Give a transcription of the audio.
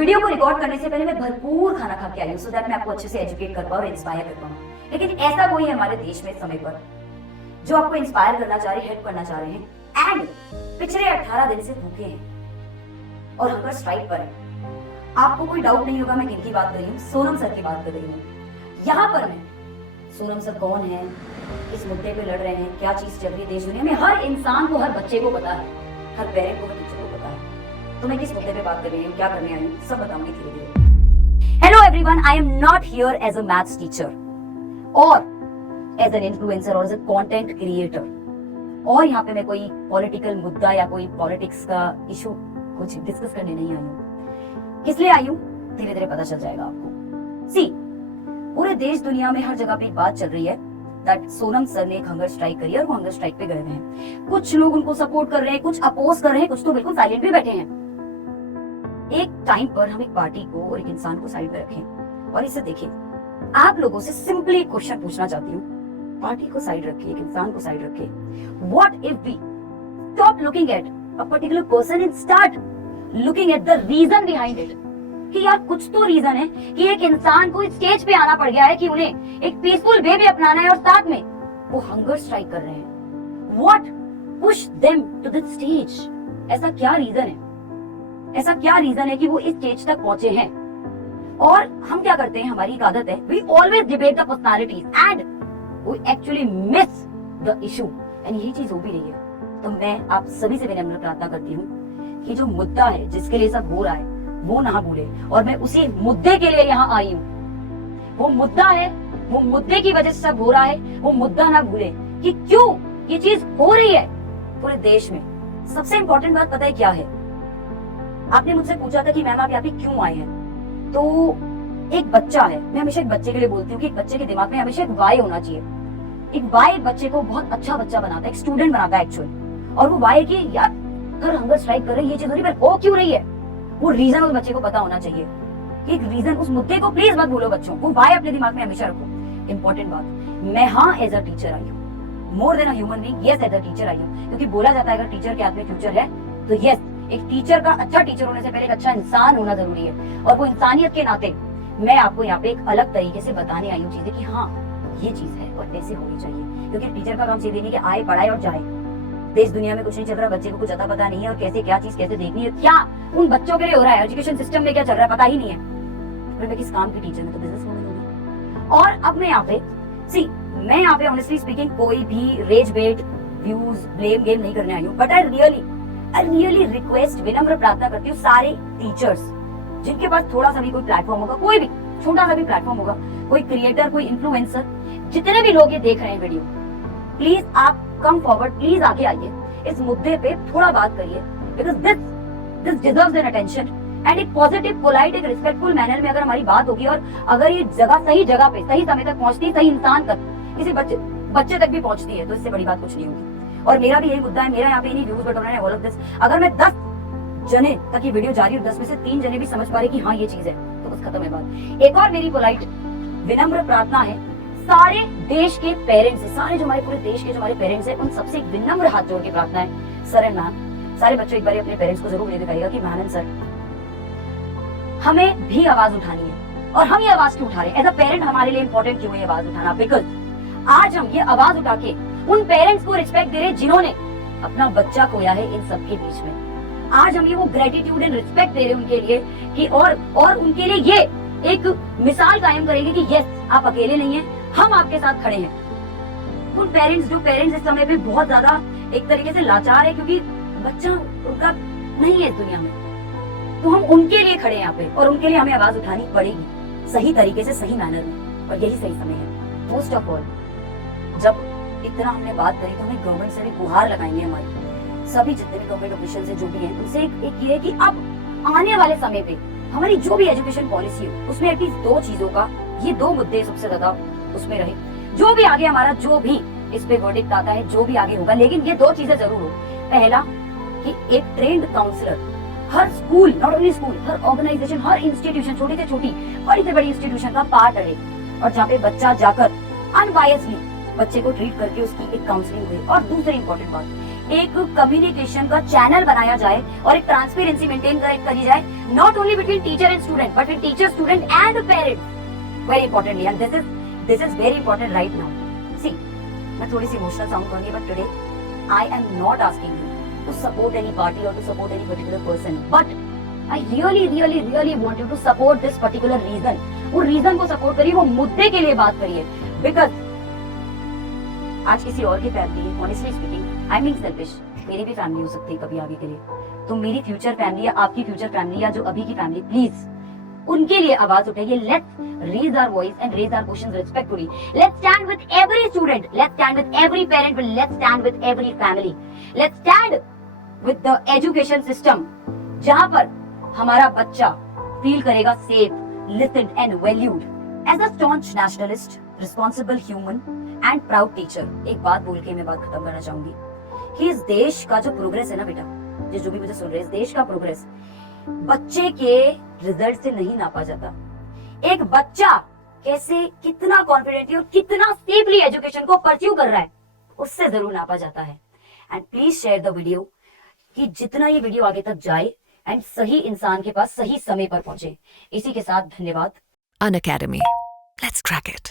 Video को record करने से पहले मैं भरपूर खाना खा के आई हूँ सो दैट मैं आपको अच्छे से एजुकेट कर पाऊँ, इंस्पायर कर पाऊँ। लेकिन ऐसा कोई है हमारे देश में इस समय पर जो आपको इंस्पायर करना चाह रहे हैं, हेल्प करना चाह रहे हैं एंड पिछले 18 दिन से भूखे हैं और हंगर स्ट्राइक पर है। आपको कोई डाउट नहीं होगा मैं किनकी बात कर रही हूँ, सोनम सर की बात कर रही हूँ। यहाँ पर मैं सोनम सर कौन है, इस मुद्दे पे लड़ रहे हैं, क्या चीज चल रही है देश दुनिया में, हर इंसान को, हर बच्चे को पता है, हर पेरेंट को, हर टीचर को पता है। तो मैं किस मुद्दे पे बात कर रही हूँ, क्या करने आई हूँ, सब बताऊंगी धीरे धीरे। Hello everyone, I am not here as a maths teacher और एज एन इन्फ्लुएंसर और एज अ कंटेंट क्रिएटर। और यहाँ पे मैं कोई पॉलिटिकल मुद्दा या कोई पॉलिटिक्स का इशू कुछ डिस्कस करने नहीं आई हूँ। किस लिए आई हूँ धीरे धीरे पता चल जाएगा आपको। सी, पूरे देश दुनिया में हर जगह पे एक बात चल रही है दैट सोनम सर ने एक हंगर स्ट्राइक करी और वो हंगर स्ट्राइक पे गए हुए हैं। कुछ लोग उनको सपोर्ट कर रहे हैं, कुछ अपोज कर रहे हैं, कुछ तो बिल्कुल साइलेंट भी बैठे हैं। एक टाइम पर हम एक पार्टी को और एक इंसान को साइड पे रखें और इसे देखें। आप लोगों से सिंपली एक क्वेश्चन पूछना चाहती हूँ, पार्टी को साइड रखिए, एक इंसान को साइड रखिए। What if we stop looking at a particular person and start looking at the reason behind it, कि यार कुछ तो रीजन है कि एक इंसान को स्टेज पे आना पड़ गया है, कि उन्हें एक पीसफुल वे भी अपनाना है और साथ में वो हंगर स्ट्राइक कर रहे हैं। What push them to this stage? ऐसा क्या रीजन है, ऐसा क्या रीजन है कि वो इस स्टेज तक पहुंचे हैं? और हम क्या करते हैं, हमारी एक आदत है, we always debate the personalities and we actually miss the issue and यही चीज हो भी रही है। तो मैं आप सभी से विनम्र प्रार्थना करती हूँ कि जो मुद्दा है, जिसके लिए सब हो रहा है, वो ना भूले। और मैं उसी मुद्दे के लिए यहाँ आई हूँ। वो मुद्दा है, वो मुद्दे की वजह से सब हो रहा है, वो मुद्दा ना भूले कि क्यों ये चीज हो रही है पूरे देश में। सबसे इंपॉर्टेंट बात पता है क्या है? आपने मुझसे पूछा था कि मैम आप यहाँ पे क्यों आए हैं, तो एक बच्चा है, मैं हमेशा एक बच्चे के लिए बोलती हूँ कि एक बच्चे के दिमाग में हमेशा एक वाई होना चाहिए। एक वाई एक बच्चे को बहुत अच्छा बच्चा बनाता है, एक स्टूडेंट बनाता है एक्चुअली। और वो वाई की यार अगर हंगर स्ट्राइक कर रही है, ये चीज हो रही है, हो क्यों रही है, वो रीजन उस बच्चे को पता होना चाहिए। एक रीजन, उस मुद्दे को प्लीज मत भूलो बच्चों, वो वाई अपने दिमाग में हमेशा रखो। इंपॉर्टेंट बात, मैं हाँ एज अ टीचर आई हूँ, more than a human being, yes as a teacher I हूँ। क्योंकि बोला जाता है अगर टीचर के हाथ में फ्यूचर है तो यस, एक टीचर का अच्छा टीचर होने से पहले एक अच्छा इंसान होना जरूरी है। और वो इंसानियत के नाते मैं आपको यहाँ पे एक अलग तरीके से बताने आई हूँ चीजें कि हाँ ये चीज है और ऐसे होनी चाहिए। क्योंकि टीचर का काम सीधे नहीं कि आए पढ़ाए और जाए। देश दुनिया में कुछ नहीं चल रहा, बच्चे को कुछ अता पता नहीं है और कैसे क्या चीज कैसे देखनी है, क्या उन बच्चों के लिए हो रहा है, एजुकेशन सिस्टम में क्या चल रहा है पता ही नहीं है। फिर मैं किस काम की टीचर में तो बिजनेस वूमन होगी। और अब मैं यहाँ पे सी, मैं यहाँ पे ऑनेस्टली स्पीकिंग कोई भी रेज बेट व्यूज ब्लेम गेम नहीं करने आई हूँ। बट आई रियली रिक्वेस्ट, विनम्र प्रार्थना करती हूँ सारे टीचर्स जिनके पास थोड़ा सा भी कोई प्लेटफॉर्म होगा, कोई भी छोटा सा भी प्लेटफॉर्म होगा, कोई क्रिएटर, कोई इन्फ्लुएंसर, जितने भी लोग ये देख रहे हैं वीडियो, प्लीज आप कम फॉरवर्ड, प्लीज आगे आइए, इस मुद्दे पे थोड़ा बात करिए। Because this deserves an attention and एक पॉजिटिव, पोलाइट, एक रिस्पेक्टफुल मैनर में अगर हमारी बात होगी और अगर ये सही जगह पे सही समय तक पहुंचती है, सही इंसान तक, किसी बच्चे तक भी पहुंचती है, तो इससे बड़ी बात कुछ नहीं होगी। और मेरा भी यही मुद्दा है, मेरा यहाँ पे नहीं व्यूज बटोरना है, ऑल ऑफ दिस। अगर मैं 10 जने तक ये वीडियो जा रही हूँ, 10 में से 3 जने भी समझ पा रहे कि हाँ ये चीज है, तो बस खत्म है बात। एक और मेरी पोलाइट विनम्र प्रार्थना है सारे देश के पेरेंट्स है, सारे जो हमारे पूरे देश के जो हमारे पेरेंट्स हैं, उन सबसे एक विनम्र हाथ जोड़ के प्रार्थना है, सर एंड मैम, सारे बच्चों एक बार अपने पेरेंट्स को जरूर ये दिखाइएगा कि मैम एंड सर, हमें भी आवाज उठानी है। और हम ये आवाज क्यों उठा रहे हैं एज अ पेरेंट, हमारे लिए इंपॉर्टेंट क्यों है आवाज उठाना? बिकॉज आज हम ये आवाज उठा के उन पेरेंट्स को रिस्पेक्ट दे रहे हैं जिन्होंने अपना बच्चा खोया है इन सबके बीच में। आज हम ये वो ग्रेटिट्यूड एंड रिस्पेक्ट दे रहे हैं उनके लिए कि और उनके लिए ये एक मिसाल कायम करेंगे कि यस आप अकेले नहीं हैं, हम आपके साथ खड़े हैं। उन पेरेंट्स जो पेरेंट्स इस समय पे बहुत ज्यादा एक तरीके से लाचार है क्योंकि बच्चा उनका नहीं है इस दुनिया में, तो हम उनके लिए खड़े हैं यहाँ पे और उनके लिए हमें आवाज उठानी पड़ेगी सही तरीके से, सही मैनर में, और यही सही समय है। मोस्ट ऑफ ऑल जब इतना हमने बात करी तो हमें गवर्नमेंट से भी गुहार लगाएंगे, हमारी सभी जितने भी गवर्नमेंट ऑफिशियल है जो भी है उनसे एक ये है कि अब आने वाले समय पे हमारी जो भी एजुकेशन पॉलिसी हो उसमें एटलीस्ट 2 चीजों का, ये 2 मुद्दे सबसे ज्यादा उसमें रहे। जो भी आगे हमारा जो भी इस पे वर्डिक्ट आता है, जो भी आगे होगा, लेकिन ये 2 चीजें जरूर हो। पहला कि एक ट्रेंड काउंसलर हर स्कूल, नॉट ओनली स्कूल, हर ऑर्गेनाइजेशन, हर इंस्टीट्यूशन, छोटी से छोटी, बड़ी से बड़ी इंस्टीट्यूशन का पार्ट रहे और जहाँ पे बच्चा जाकर अनबायसली बच्चे को ट्रीट करके उसकी एक काउंसलिंग हुई। और दूसरी इंपॉर्टेंट बात, एक कम्युनिकेशन का चैनल बनाया जाए और एक ट्रांसपेरेंसी मेंटेन करी जाए, not only between teacher and student but between teacher, student and parents. Very importantly, and this is very important right now. See, मैं थोड़ी सी इमोशनल साउंड करूंगी, but today I am not asking you to support any party और to support any particular person, but I really want you to support this particular reason. वो reason को support करिए, वो मुद्दे के लिए बात करिए, बिकॉज आज किसी और की family, honestly speaking, I mean selfish, मेरी भी फैमिली हो सकती है कभी आगे के लिए, तो मेरी फ्यूचर फैमिली या आपकी फ्यूचर फैमिली या जो अभी की फैमिली, प्लीज उनके लिए आवाज उठाइए। Let's raise our voice and raise our questions respectfully. Let's stand with every student, let's stand with every parent, let's stand with every family, let's stand with the education system, जहां पर हमारा बच्चा feel करेगा safe, listened and valued. As a staunch nationalist, responsible human and proud teacher, एक बात बोल के मैं बात खत्म करना चाहूंगी कि इस देश का जो प्रोग्रेस है ना बेटा, जो भी मुझे सुन रहे हैं, इस देश का प्रोग्रेस बच्चे के रिजल्ट से नहीं नापा जाता। एक बच्चा कैसे, कितना कॉन्फिडेंटली और कितना सेफली एजुकेशन को परस्यू कर रहा है, उससे जरूर नापा जाता है। And please share the video, कि जितना ये वीडियो आगे तक जाए एंड सही इंसान के पास सही समय पर पहुंचे। इसी के साथ धन्यवाद। Unacademy. Let's crack it.